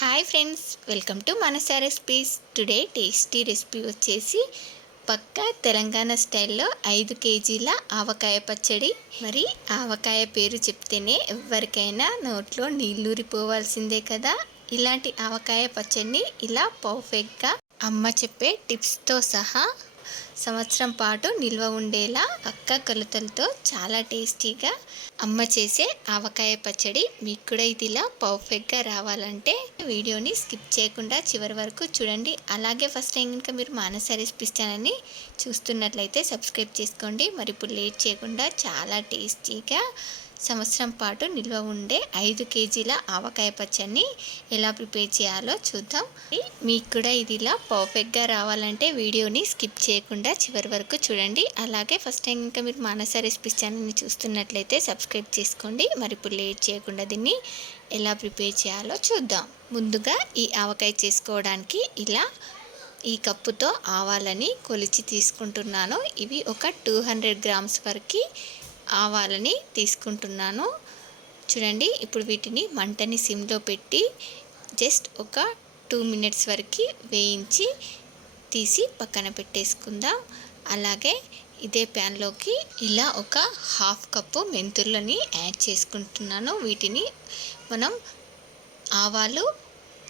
Hi friends, welcome to Manasa recipes. Today tasty recipe వచ్చేసి పక్కా తెలంగాణ స్టైల్లో 5 కేజీల ఆవకాయ పచ్చడి. మరి ఆవకాయ పేరు చెప్తేనే ఎవరికైనా నోట్లో నీళ్ళూరిపోవాల్సిందే కదా. ఇలాంటి ఆవకాయ పచ్చడిని ఇలా పర్ఫెక్ట్గా అమ్మ చెప్పే టిప్స్తో సహా సంవత్సరం పాటు నిల్వ ఉండేలా పక్కా కొలతలతో చాలా టేస్టీగా అమ్మ చేసే ఆవకాయ పచ్చడి మీకు కూడా ఇదిలా పర్ఫెక్ట్గా రావాలంటే వీడియోని స్కిప్ చేయకుండా చివరి వరకు చూడండి. అలాగే ఫస్ట్ టైం కనుక మీరు మానస రెసిపీస్ ఛానల్ని చూస్తున్నట్లయితే సబ్స్క్రైబ్ చేసుకోండి. మరి ఇప్పుడు లేట్ చేయకుండా చాలా టేస్టీగా సంవత్సరం పాటు నిల్వ ఉండే 5 కేజీల ఆవకాయ పచ్చడిని ఎలా ప్రిపేర్ చేయాలో చూద్దాం. మీకు కూడా ఇది ఇలా పర్ఫెక్ట్గా రావాలంటే వీడియోని స్కిప్ చేయకుండా చివరి వరకు చూడండి. అలాగే ఫస్ట్ టైం ఇంకా మీరు మానస రెసిపీస్ ఛానల్ని చూస్తున్నట్లయితే సబ్స్క్రైబ్ చేసుకోండి. మరి ఇప్పుడు లేట్ చేయకుండా దీన్ని ఎలా ప్రిపేర్ చేయాలో చూద్దాం. ముందుగా ఈ ఆవకాయ చేసుకోవడానికి ఇలా ఈ కప్పుతో ఆవాలని కొలిచి తీసుకుంటున్నాను. ఇవి ఒక 200 గ్రామ్స్ వరకు ఆవాలని తీసుకుంటున్నాను. చూడండి, ఇప్పుడు వీటిని మంటని సిమ్లో పెట్టి జస్ట్ ఒక 2 మినిట్స్ వరకు వేయించి తీసి పక్కన పెట్టేసుకుందాం. అలాగే ఇదే ప్యాన్లోకి ఇలా ఒక 1/2 కప్పు మెంతులని యాడ్ చేసుకుంటున్నాను. వీటిని మనం ఆవాలు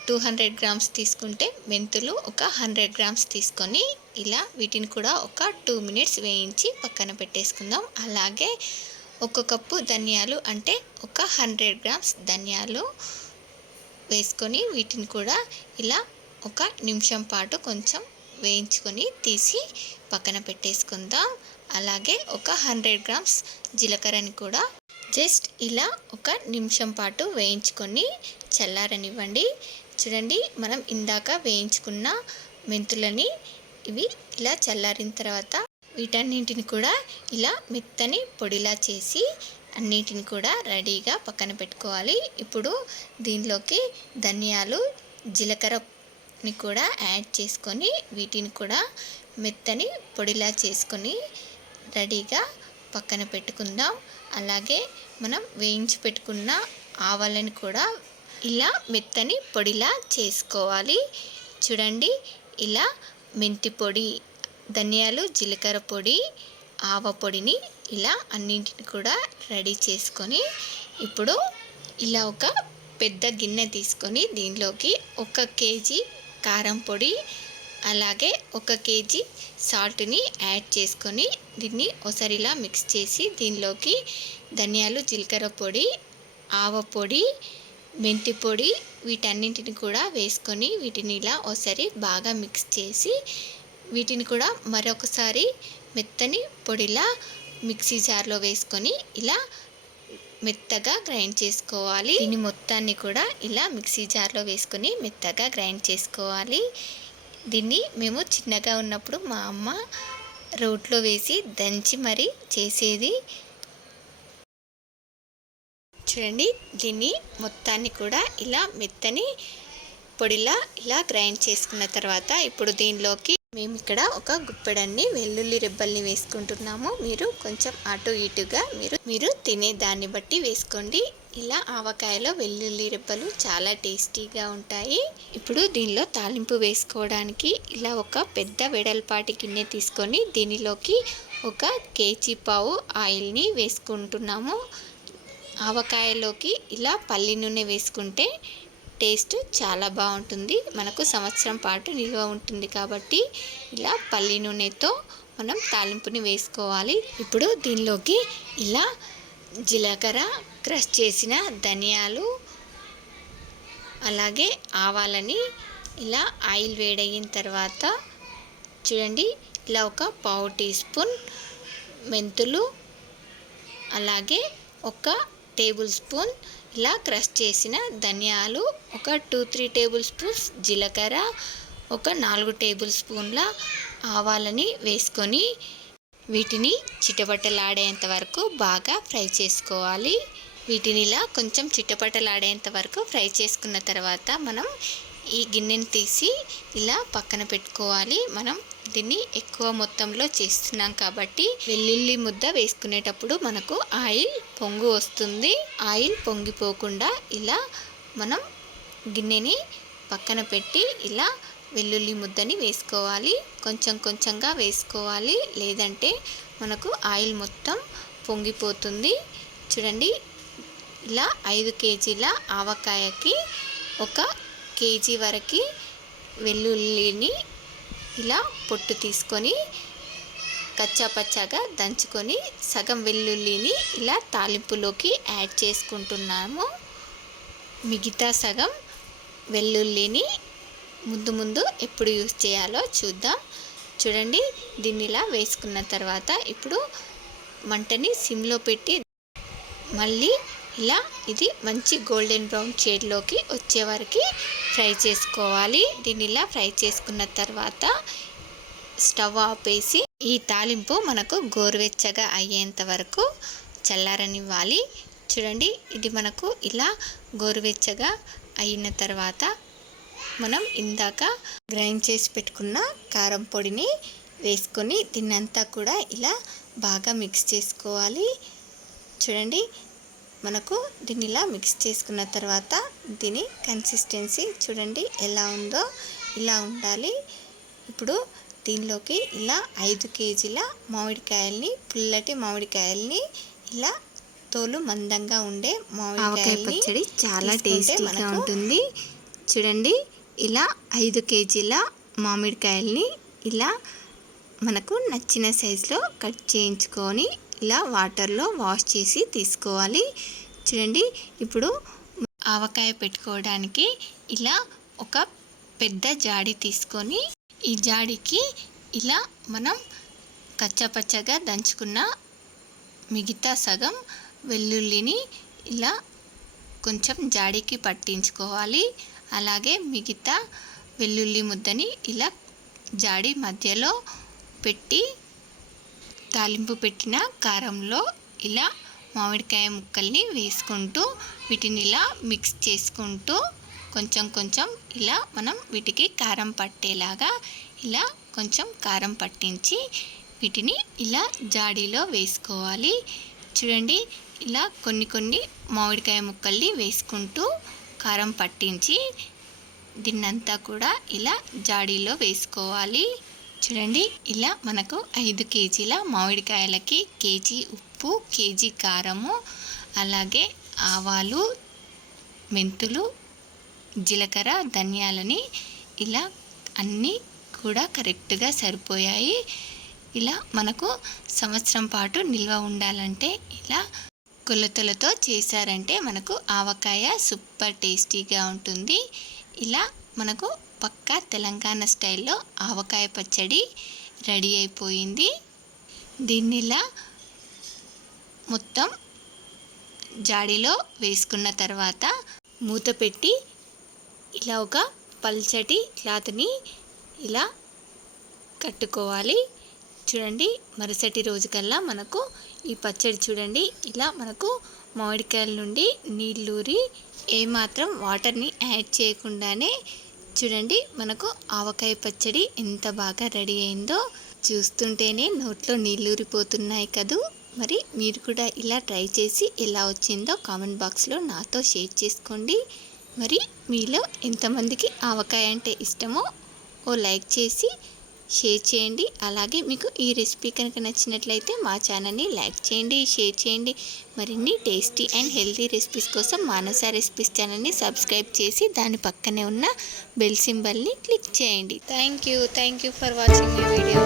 200 గ్రామ్స్ తీసుకుంటే మెంతులు ఒక 100 గ్రామ్స్ తీసుకొని ఇలా వీటిని కూడా ఒక 2 మినిట్స్ వేయించి పక్కన పెట్టేసుకుందాం. అలాగే ఒక కప్పు ధనియాలు అంటే ఒక 100 గ్రామ్స్ ధనియాలు వేసుకొని వీటిని కూడా ఇలా ఒక నిమిషం పాటు కొంచెం వేయించుకొని తీసి పక్కన పెట్టేసుకుందాం. అలాగే ఒక 100 గ్రామ్స్ జీలకర్రని కూడా జస్ట్ ఇలా ఒక నిమిషం పాటు వేయించుకొని చల్లారనివ్వండి. చూడండి, మనం ఇందాక వేయించుకున్న మెంతులని ఇవి ఇలా చల్లారిన తర్వాత వీటన్నింటిని కూడా ఇలా మెత్తని పొడిలా చేసి అన్నిటిని కూడా రెడీగా పక్కన పెట్టుకోవాలి. ఇప్పుడు దీనిలోకి ధనియాలు జీలకర్రని కూడా యాడ్ చేసుకొని వీటిని కూడా మెత్తని పొడిలా చేసుకొని రెడీగా పక్కన పెట్టుకుందాం. అలాగే మనం వేయించి పెట్టుకున్న ఆవాలను కూడా ఇలా మెత్తని పొడిలా చేసుకోవాలి. చూడండి, ఇలా మెంతి పొడి, ధనియాలు జీలకర్ర పొడి, ఆవ పొడిని ఇలా అన్నింటిని కూడా రెడీ చేసుకొని ఇప్పుడు ఇలా ఒక పెద్ద గిన్నె తీసుకొని దీనిలోకి 1 కేజీ కారం పొడి అలాగే 1 కేజీ సాల్ట్ని యాడ్ చేసుకొని దీన్ని ఒకసారి ఇలా మిక్స్ చేసి దీనిలోకి ధనియాలు జీలకర్ర పొడి, ఆవ పొడి, మెంతి పొడి వీటన్నింటిని కూడా వేసుకొని వీటిని ఇలా ఒకసారి బాగా మిక్స్ చేసి వీటిని కూడా మరొకసారి మెత్తని పొడిలా మిక్సీ జార్లో వేసుకొని ఇలా మెత్తగా గ్రైండ్ చేసుకోవాలి. దీని మొత్తాన్ని కూడా ఇలా మిక్సీ జార్లో వేసుకొని మెత్తగా గ్రైండ్ చేసుకోవాలి. దీన్ని మేము చిన్నగా ఉన్నప్పుడు మా అమ్మ రోట్లో వేసి దంచి మరీ చేసేది. చూడండి, దీన్ని మొత్తాన్ని కూడా ఇలా మెత్తని పొడిలా ఇలా గ్రైండ్ చేసుకున్న తర్వాత ఇప్పుడు దీనిలోకి మేము ఇక్కడ ఒక గుప్పెడన్ని వెల్లుల్లి రెబ్బల్ని వేసుకుంటున్నాము. మీరు కొంచెం అటు ఇటుగా మీరు తినే దాన్ని బట్టి వేసుకోండి. ఇలా ఆవకాయలో వెల్లుల్లి రెబ్బలు చాలా టేస్టీగా ఉంటాయి. ఇప్పుడు దీనిలో తాలింపు వేసుకోవడానికి ఇలా ఒక పెద్ద వెడల్పాటి గిన్నె తీసుకొని దీనిలోకి 1 కేజీ పావు ఆయిల్ని వేసుకుంటున్నాము. ఆవకాయలోకి ఇలా పల్లి నూనె వేసుకుంటే టేస్ట్ చాలా బాగుంటుంది. మనకు సంవత్సరం పాటు నిల్వ ఉంటుంది కాబట్టి ఇలా పల్లి నూనెతో మనం తాలింపుని వేసుకోవాలి. ఇప్పుడు దీనిలోకి ఇలా జీలకర్ర, క్రష్ చేసిన ధనియాలు అలాగే ఆవాలని ఇలా ఆయిల్ వేడయిన తర్వాత చూడండి ఇలా ఒక 1/2 టీ స్పూన్ మెంతులు అలాగే 1 టేబుల్ స్పూన్ ఇలా క్రష్ చేసిన ధనియాలు, ఒక 2-3 టేబుల్ స్పూన్స్ జీలకర్ర, ఒక 4 టేబుల్ స్పూన్ల ఆవాలని వేసుకొని వీటిని చిటపటలాడేంత వరకు బాగా ఫ్రై చేసుకోవాలి. వీటిని ఇలా కొంచెం చిటపటలాడేంత వరకు ఫ్రై చేసుకున్న తర్వాత మనం ఈ గిన్నెని తీసి ఇలా పక్కన పెట్టుకోవాలి. మనం దీన్ని ఎక్కువ మొత్తంలో చేస్తున్నాం కాబట్టి వెల్లుల్లి ముద్ద వేసుకునేటప్పుడు మనకు ఆయిల్ పొంగు వస్తుంది. ఆయిల్ పొంగిపోకుండా ఇలా మనం గిన్నెని పక్కన పెట్టి ఇలా వెల్లుల్లి ముద్దని వేసుకోవాలి. కొంచెం కొంచెంగా వేసుకోవాలి, లేదంటే మనకు ఆయిల్ మొత్తం పొంగిపోతుంది. చూడండి, ఇలా 5 కేజీల ఆవకాయకి 1 కేజీ వరకు వెల్లుల్లిని ఇలా పొట్టు తీసుకొని కచ్చాపచ్చాగా దంచుకొని సగం వెల్లుల్లిని ఇలా తాలింపులోకి యాడ్ చేసుకుంటున్నాము. మిగతా సగం వెల్లుల్లిని ముందు ఎప్పుడు యూస్ చేయాలో చూద్దాం. చూడండి, దీన్ని ఇలా వేసుకున్న తర్వాత ఇప్పుడు మంటని సిమ్లో పెట్టి మళ్ళీ ఇలా ఇది మంచి గోల్డెన్ బ్రౌన్ షేడ్లోకి వచ్చే వరకు ఫ్రై చేసుకోవాలి. దీన్ని ఇలా ఫ్రై చేసుకున్న తర్వాత స్టవ్ ఆపేసి ఈ తాలింపు మనకు గోరువెచ్చగా అయ్యేంత వరకు చల్లారనివ్వాలి. చూడండి, ఇది మనకు ఇలా గోరువెచ్చగా అయిన తర్వాత మనం ఇందాక గ్రైండ్ చేసి పెట్టుకున్న కారం పొడిని వేసుకొని దీన్నంతా కూడా ఇలా బాగా మిక్స్ చేసుకోవాలి. చూడండి, మనకు దీన్ని ఇలా మిక్స్ చేసుకున్న తర్వాత దీని కన్సిస్టెన్సీ చూడండి ఎలా ఉందో, ఇలా ఉండాలి. ఇప్పుడు దీనిలోకి ఇలా 5 కేజీల మామిడికాయల్ని, పుల్లటి మామిడికాయల్ని, ఇలా తోలు మందంగా ఉండే మామిడికాయ పచ్చడి చాలా టేస్టీగా ఉంటుంది. చూడండి, ఇలా 5 కేజీల మామిడికాయల్ని ఇలా మనకు నచ్చిన సైజులో కట్ చేయించుకొని ఇలా వాటర్లో వాష్ చేసి తీసుకోవాలి. చూడండి, ఇప్పుడు ఆవకాయ పెట్టుకోవడానికి ఇలా ఒక పెద్ద జాడి తీసుకొని ఈ జాడికి ఇలా మనం కచ్చాపచ్చగా దంచుకున్న మిగతా సగం వెల్లుల్లిని ఇలా కొంచెం జాడికి పట్టించుకోవాలి. అలాగే మిగతా వెల్లుల్లి ముద్దని ఇలా జాడి మధ్యలో పెట్టి తాలింపు పెట్టిన కారంలో ఇలా మామిడికాయ ముక్కల్ని వేసుకుంటూ వీటిని ఇలా మిక్స్ చేసుకుంటూ కొంచెం కొంచెం ఇలా మనం వీటికి కారం పట్టేలాగా ఇలా కొంచెం కారం పట్టించి వీటిని ఇలా జాడీలో వేసుకోవాలి. చూడండి, ఇలా కొన్ని మామిడికాయ ముక్కల్ని వేసుకుంటూ కారం పట్టించి దీన్నంతా కూడా ఇలా జాడీలో వేసుకోవాలి. చూడండి, ఇలా మనకు 5 కేజీల మామిడికాయలకి కేజీ ఉప్పు, కేజీ కారము, అలాగే ఆవాలు, మెంతులు, జీలకర్ర, ధనియాలని ఇలా అన్నీ కూడా కరెక్ట్గా సరిపోయాయి. ఇలా మనకు సంవత్సరం పాటు నిల్వ ఉండాలంటే ఇలా కొలతలతో చేశారంటే మనకు ఆవకాయ సూపర్ టేస్టీగా ఉంటుంది. ఇలా మనకు పక్కా తెలంగాణ స్టైల్లో ఆవకాయ పచ్చడి రెడీ అయిపోయింది. దీన్ని ఇలా మొత్తం జాడీలో వేసుకున్న తర్వాత మూత పెట్టి ఇలా ఒక పల్చటి క్లాత్ని ఇలా కట్టుకోవాలి. చూడండి, మరుసటి రోజుకల్లా మనకు ఈ పచ్చడి చూడండి ఇలా మనకు మామిడికాయల నుండి నీళ్ళూరి ఏమాత్రం వాటర్ని యాడ్ చేయకుండానే చూడండి మనకు ఆవకాయ పచ్చడి ఎంత బాగా రెడీ అయిందో చూస్తుంటేనే నోట్లో నీళ్ళూరిపోతున్నాయి కదూ. మరి మీరు కూడా ఇలా ట్రై చేసి ఎలా వచ్చిందో కామెంట్ బాక్స్లో నాతో షేర్ చేసుకోండి. మరి మీలో ఎంతమందికి ఆవకాయ అంటే ఇష్టమో ఓ లైక్ చేసి షేర్ చేయండి. అలాగే మీకు ఈ రెసిపీ కనుక నచ్చినట్లయితే మా ఛానల్ని లైక్ చేయండి, షేర్ చేయండి. మరిన్ని టేస్టీ అండ్ హెల్తీ రెసిపీస్ కోసం మానస రెసిపీస్ ఛానల్ని సబ్స్క్రైబ్ చేసి దాని పక్కనే ఉన్న బెల్ సింబల్ని క్లిక్ చేయండి. Thank you for watching my video.